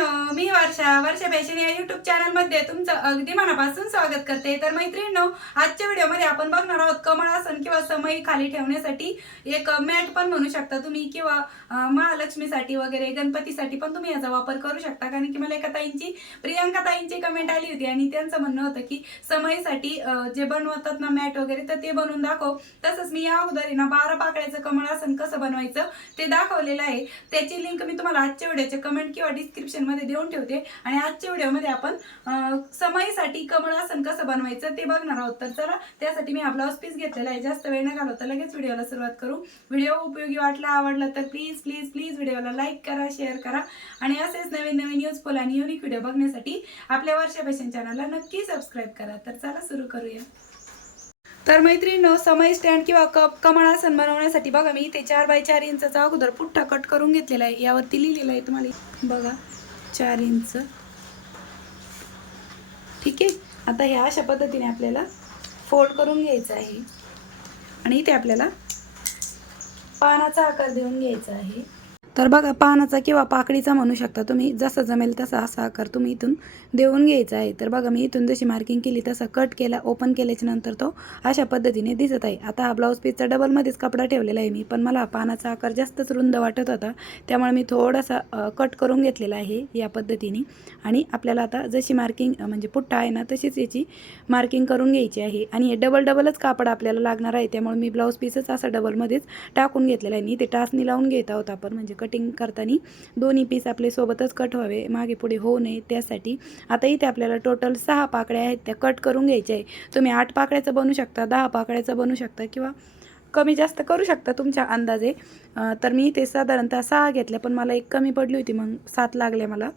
मैत्रिणींनो मी वर्षा. वर्षा फॅशन या युट्यूब चॅनलमध्ये तुमचं अगदी मनापासून स्वागत करते. तर मैत्रिणींनो आजच्या व्हिडिओमध्ये आपण बघणार आहोत कमळ आसन किंवा समई खाली ठेवण्यासाठी एक मॅट पण म्हणू शकता तुम्ही किंवा महालक्ष्मीसाठी वगैरे गणपतीसाठी पण तुम्ही याचा वापर करू शकता. कारण की मला एका ताईंची प्रियांका ताईंची कमेंट आली होती आणि त्यांचं म्हणणं होतं की समईसाठी जे बनवतात ना मॅट वगैरे तर ते बनवून दाखव. तसंच मी या अगोदर ना बारा पाकळ्याचं कमळ आसन कसं बनवायचं ते दाखवलेलं आहे. त्याची लिंक मी तुम्हाला आजच्या व्हिडिओच्या कमेंट किंवा डिस्क्रिप्शन मध्ये देऊन ठेवते. आणि आजच्या व्हिडिओमध्ये आपण समाईसाठी कमळासन कमळ आसन कसं बनवायचं ते बघणार आहोत. तर चला त्यासाठी मी हा ब्लाऊज पीस घेतलेला आहे. जास्त वेळ न घालवता लगेच व्हिडिओला सुरुवात करू. व्हिडिओ उपयोगी वाटला आवडला तर प्लीज प्लीज प्लीज व्हिडिओला लाईक करा शेअर करा. आणि असेच नवीन नवीन युजफुल आणि युनिक व्हिडिओ बघण्यासाठी आपल्या वर्षा फॅशन चॅनलला नक्की सबस्क्राईब करा. तर चला सुरू करूया. तर मैत्रिणीनो समय स्टँड किंवा कप कमळासन बनवण्यासाठी बघा मी इथे चार बाय चार इंचाचा अगोदर पुठ्ठा कट करून घेतलेला आहे. यावरती लिहिलेलं आहे तुम्हाला. बघा. चार इंच. ठीक आहे? आता ह्या अशा पद्धतीने आपल्याला फोल्ड करून घ्यायचं आहे. आणि इथे आपल्याला पानाचा आकार देऊन घ्यायचा आहे. तर बघा पानाचा किंवा पाकडीचा म्हणू शकता तुम्ही. जसं जमेल तसा असा आकार तुम्ही इथून देऊन घ्यायचा आहे. तर बघा मी इथून जशी मार्किंग केली तसा कट केला ओपन केल्याच्यानंतर तो अशा पद्धतीने दिसत आहे. आता हा ब्लाऊज पीसचा डबलमध्येच कपडा ठेवलेला आहे मी पण मला पानाचा आकार जास्तच रुंद वाटत होता. त्यामुळे मी थोडासा कट करून घेतलेला आहे या पद्धतीने. आणि आपल्याला आता जशी मार्किंग म्हणजे पुट्टा आहे ना तशीच याची मार्किंग करून घ्यायची आहे. आणि हे डबल डबलच कापड आपल्याला लागणार आहे त्यामुळे मी ब्लाऊज पीसच असा डबलमध्येच टाकून घेतलेला आहे. आणि ते टाचनी लावून घेत आहोत आपण म्हणजे कटिंग करताना दोन्ही पीस आपले सोबतच कट व्हावे मागे पुढे होऊ नये त्यासाठी. आता इथे आपल्याला टोटल सहा पाकळ्या आहेत त्या कट करून घ्यायच्या आहे. तुम्ही आठ पाकळ्याचं बनवू शकता दहा पाकळ्याचं बनवू शकता किंवा कमी जास्त करू शकता तुमच्या अंदाजे. तर मी इथे साधारणतः सहा घेतल्या पण मला एक कमी पडली होती मग सात लागल्या मला.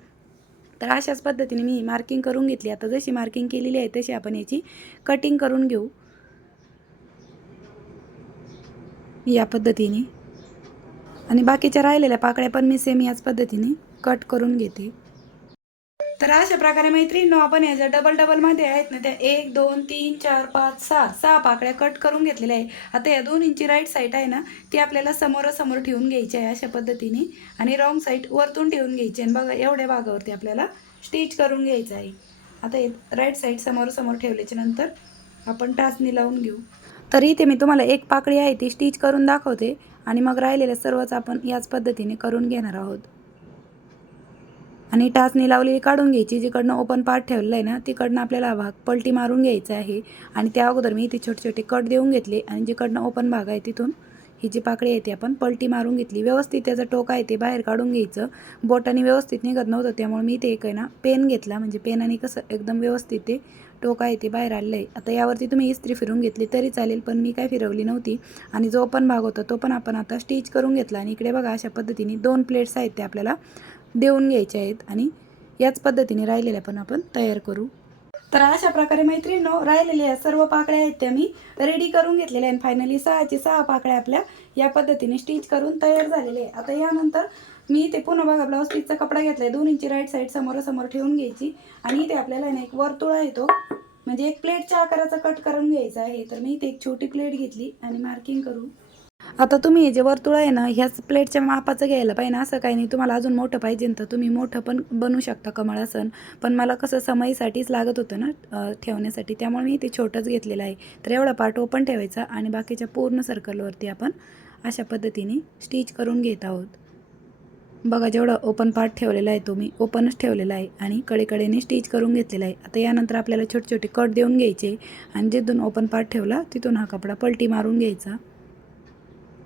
तर अशाच पद्धतीने मी मार्किंग करून घेतली. आता जशी मार्किंग केलेली आहे तशी आपण याची कटिंग करून घेऊ. या पद्धतीने. आणि बाकीच्या राहिलेल्या पाकळ्या पण मी सेम याच पद्धतीने कट करून घेते. तर अशा प्रकारे मैत्रिणी आपण याच्या डबल डबलमध्ये आहेत ना त्या एक दोन तीन चार पाच सहा सहा पाकळ्या कट करून घेतलेल्या आहे आता या दोन इंची राईट साईड आहे ना ती आपल्याला समोरासमोर ठेवून घ्यायची आहे अशा पद्धतीने आणि रॉंग साईड वरतून ठेवून घ्यायची आणि बघा एवढ्या भागावरती आपल्याला स्टिच करून घ्यायचं आहे. आता हे राईट साईड समोरासमोर ठेवल्याच्या नंतर आपण टाचणी लावून घेऊ. तर इथे मी तुम्हाला एक पाकळी आहे ती स्टिच करून दाखवते. आणि मग राहिलेलं सर्वच आपण याच पद्धतीने करून घेणार आहोत. आणि टाचणी लावलेली काढून घ्यायची जिकडनं ओपन पार्ट ठेवलेलं आहे ना तिकडनं आपल्याला हा भाग पलटी मारून घ्यायचा आहे. आणि त्या अगोदर मी इथे छोटे छोटे कट देऊन घेतले आणि जिकडनं ओपन भाग आहे तिथून ही जी पाकळी आहे ती आपण पलटी मारून घेतली. व्यवस्थित त्याचं टोक आहे ते बाहेर काढून घ्यायचं. बोटाने व्यवस्थित निघत नव्हतं त्यामुळे मी ते एक आहे ना पेन घेतला. म्हणजे पेनाने कसं एकदम व्यवस्थित ते टोक आहे ते बाहेर आलेलं आहे. आता यावरती तुम्ही इस्त्री फिरून घेतली तरी चालेल पण मी काय फिरवली नव्हती. आणि जो पण भाग होता तो पण आपण आता स्टिच करून घेतला. आणि इकडे बघा अशा पद्धतीने दोन प्लेट्स आहेत ते आपल्याला देऊन घ्यायचे आहेत. आणि याच पद्धतीने राहिलेल्या पण आपण तयार करू. तर अशा प्रकारे मैत्रिणीनो राहिलेल्या सर्व पाकळ्या आहेत त्या मी रेडी करून घेतलेल्या आहेत. फायनली सहाचे सहा पाकळ्या आपल्या या पद्धतीने स्टिच करून तयार झालेले आहे आता यानंतर मी ते पुन्हा बघा ब्लाऊज पीसचा कपडा घेतलाय. दोन इंची राईट साईड समोरासमोर ठेवून घ्यायची. आणि इथे आपल्याला ना एक वर्तुळ आहे तो. म्हणजे एक प्लेटच्या आकाराचा कट करून घ्यायचा आहे. तर मी इथे एक छोटी प्लेट घेतली आणि मार्किंग करू. आता तुम्ही हे जे वर्तुळ आहे ना ह्याच प्लेटच्या मापाचं घ्यायला पाहिजे ना. असं काही नाही तुम्हाला अजून मोठं पाहिजे तर तुम्ही मोठं पण बनवू शकता कमळासन. पण मला कसं समईसाठीच लागत होतं ना ठेवण्यासाठी. त्यामुळे मी ते छोटंच घेतलेलं आहे. तर एवढा पार्ट ओपन ठेवायचा आणि बाकीच्या पूर्ण सर्कलवरती आपण अशा पद्धतीने स्टिच करून घेत आहोत. बघा जेवढा ओपन पार्ट ठेवलेला आहे तो मी ओपनच ठेवलेला आहे आणि कडेकडेने स्टिच करून घेतलेला आहे. आता यानंतर आपल्याला छोटे छोटे कट देऊन घ्यायचे आणि जिथून ओपन पार्ट ठेवला तिथून हा कपडा पलटी मारून घ्यायचा.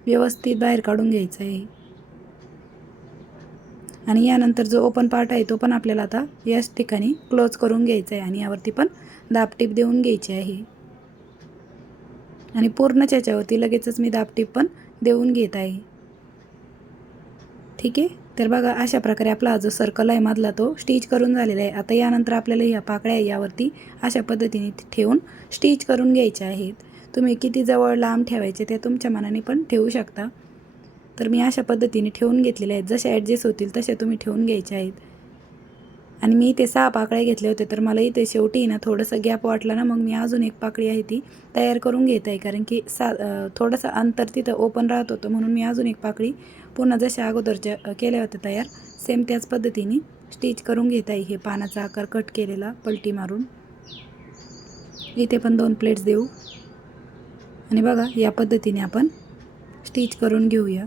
व्यवस्थित बाहेर काढून घ्यायचा आहे. आणि यानंतर जो ओपन पार्ट आहे तो पण आपल्याला आता याच ठिकाणी क्लोज करून घ्यायचा आहे आणि यावरती पण दाबटीप देऊन घ्यायची आहे. आणि पूर्णच याच्यावरती लगेचच मी दाबटीप पण देऊन घेत आहे. ठीक आहे? तर बघा अशा प्रकारे आपला जो सर्कल आहे मधला तो स्टिच करून झालेला आहे. आता यानंतर आपल्याला ह्या पाकळ्या आहे यावरती अशा पद्धतीने ठेवून स्टिच करून घ्यायच्या आहेत. तुम्ही किती जवळ लांब ठेवायचे ते तुमच्या मनाने पण ठेवू शकता. तर मी अशा पद्धतीने ठेवून घेतलेले आहेत. जसे ॲडजस्ट होतील तसे तुम्ही ठेवून घ्यायचे आहेत. आणि मी इथे सहा पाकळ्या घेतले होते तर मला इथे शेवटी ना थोडंसं गॅप वाटला ना मग मी अजून एक पाकळी आहे ती तयार करून घेत आहे. कारण की सा थोडंसं अंतर तिथं ओपन राहत होतं म्हणून मी अजून एक पाकळी पुन्हा जशा अगोदरच्या केल्या होत्या तयार सेम त्याच पद्धतीने स्टिच करून घेता येईल हे पानाचा आकार कट केलेला पलटी मारून. इथे पण दोन प्लेट्स देऊ. आणि बघा या पद्धतीने आपण स्टिच करून घेऊया.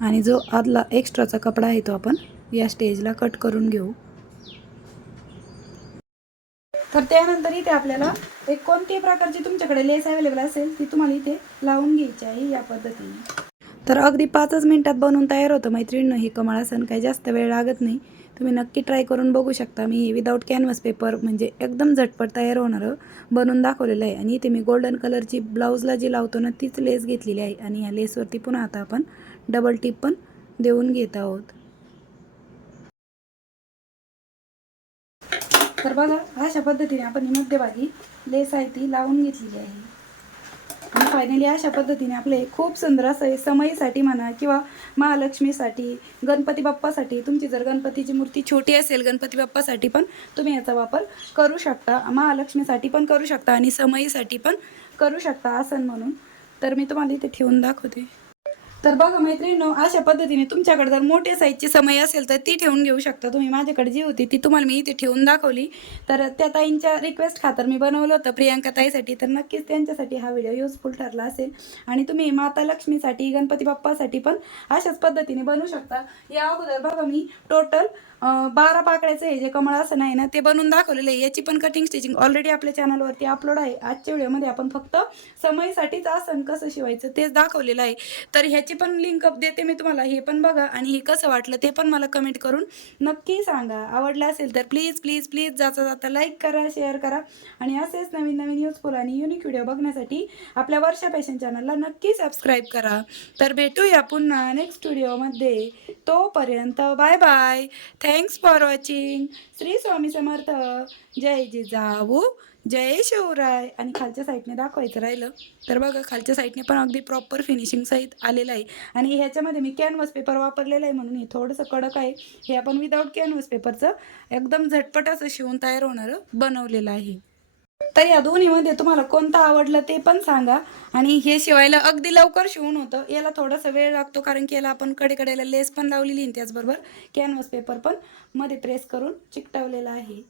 आणि जो आदला एक्स्ट्राचा कपडा आहे तो आपण या स्टेजला कट करून घेऊ. तर त्यानंतर इथे आपल्याला एक कोणत्याही प्रकारची तुमच्याकडे लेस अवेलेबल असेल ती तुम्हाला इथे लावून घ्यायची आहे या पद्धतीने. तर अगदी पाचच मिनटात बनवून तयार होतं. मैत्रिणीनं हे कमळासन काही जास्त वेळ लागत नाही. तुम्ही नक्की ट्राय करून बघू शकता. मी विदाऊट कॅनव्हस पेपर म्हणजे एकदम झटपट तयार होणारं बनवून दाखवलेलं आहे. आणि इथे मी गोल्डन कलरची ब्लाऊजला जी लावतो ना तीच लेस घेतलेली आहे. आणि ह्या लेसवरती पुन्हा आता आपण डबल टिप पण देऊन घेत आहोत. तर बघा अशा पद्धतीने आपण ही मध्यभागी लेस आहे ती लावून घेतलेली आहे. आणि फायनली अशा पद्धतीने आपले खूप सुंदर असं समयीसाठी समईसाठी म्हणा किंवा महालक्ष्मीसाठी गणपती बाप्पासाठी तुमची जर गणपतीची मूर्ती छोटी असेल गणपती बाप्पासाठी पण तुम्ही याचा वापर करू शकता. महालक्ष्मीसाठी पण करू शकता आणि समईसाठी पण करू शकता आसन म्हणून. तर मी तुम्हाला इथे ठेवून दाखवते. तर बघा मैत्रिणीनो अशा पद्धतीने तुमच्याकडे जर मोठ्या साईजची समय असेल तर ती ठेवून घेऊ शकता. तुम्ही माझ्याकडे जी होती ती तुम्हाला मी इथे ठेवून दाखवली. तर त्या ताईंच्या रिक्वेस्ट खातर मी बनवलं होतं प्रियांका ताईसाठी. तर नक्कीच त्यांच्यासाठी हा व्हिडिओ युजफुल ठरला असेल. आणि तुम्ही माता लक्ष्मीसाठी गणपती बाप्पासाठी पण अशाच पद्धतीने बनवू शकता. या अगोदर बघा मी टोटल बारा पाकळ्याचं हे जे कमळ असं आहे ना ते बनवून दाखवलेलं आहे. याची पण कटिंग स्टिचिंग ऑलरेडी आपल्या चॅनलवरती अपलोड आहे. आजच्या व्हिडिओमध्ये आपण फक्त समयसाठीच आसन कसं शिवायचं तेच दाखवलेलं आहे. तर ह्याची पण लिंक अप देते मी तुम्हाला. हे पण बघा आणि हे कसं वाटलं ते पण मला कमेंट करून नक्की सांगा. आवडलं असेल तर प्लीज प्लीज प्लीज जाता जाता लाईक करा शेअर करा. आणि असेच नवीन नवीन युजफुल आणि युनिक व्हिडिओ बघण्यासाठी आपल्या वर्षा पॅशन चॅनलला नक्की सबस्क्राईब करा. तर भेटूया पुन्हा नेक्स्ट व्हिडिओमध्ये तोपर्यंत bye bye thanks for watching Shri Swami Samarth. जय जिजाऊ. जय शिवराय. आणि खालच्या साईडने दाखवायचं राहिलं तर बघा खालच्या साईडने पण अगदी प्रॉपर फिनिशिंग सहित आलेलं आहे. आणि ह्याच्यामध्ये मी कॅनव्हस पेपर वापरलेला आहे म्हणून हे थोडंसं कडक आहे. हे आपण विदाऊट कॅनव्हस पेपरचं एकदम झटपट असं शिवून तयार होणारं बनवलेलं आहे. तर या दोन्हीमध्ये तुम्हाला कोणतं आवडलं ते पण सांगा. आणि हे शिवायला अगदी लवकर शिवून होतं. याला थोडासा वेळ लागतो कारण की याला आपण कडेकडेला लेस पण लावलेली आहे त्याचबरोबर कॅनव्हस पेपर पण मध्ये प्रेस करून चिकटवलेला आहे.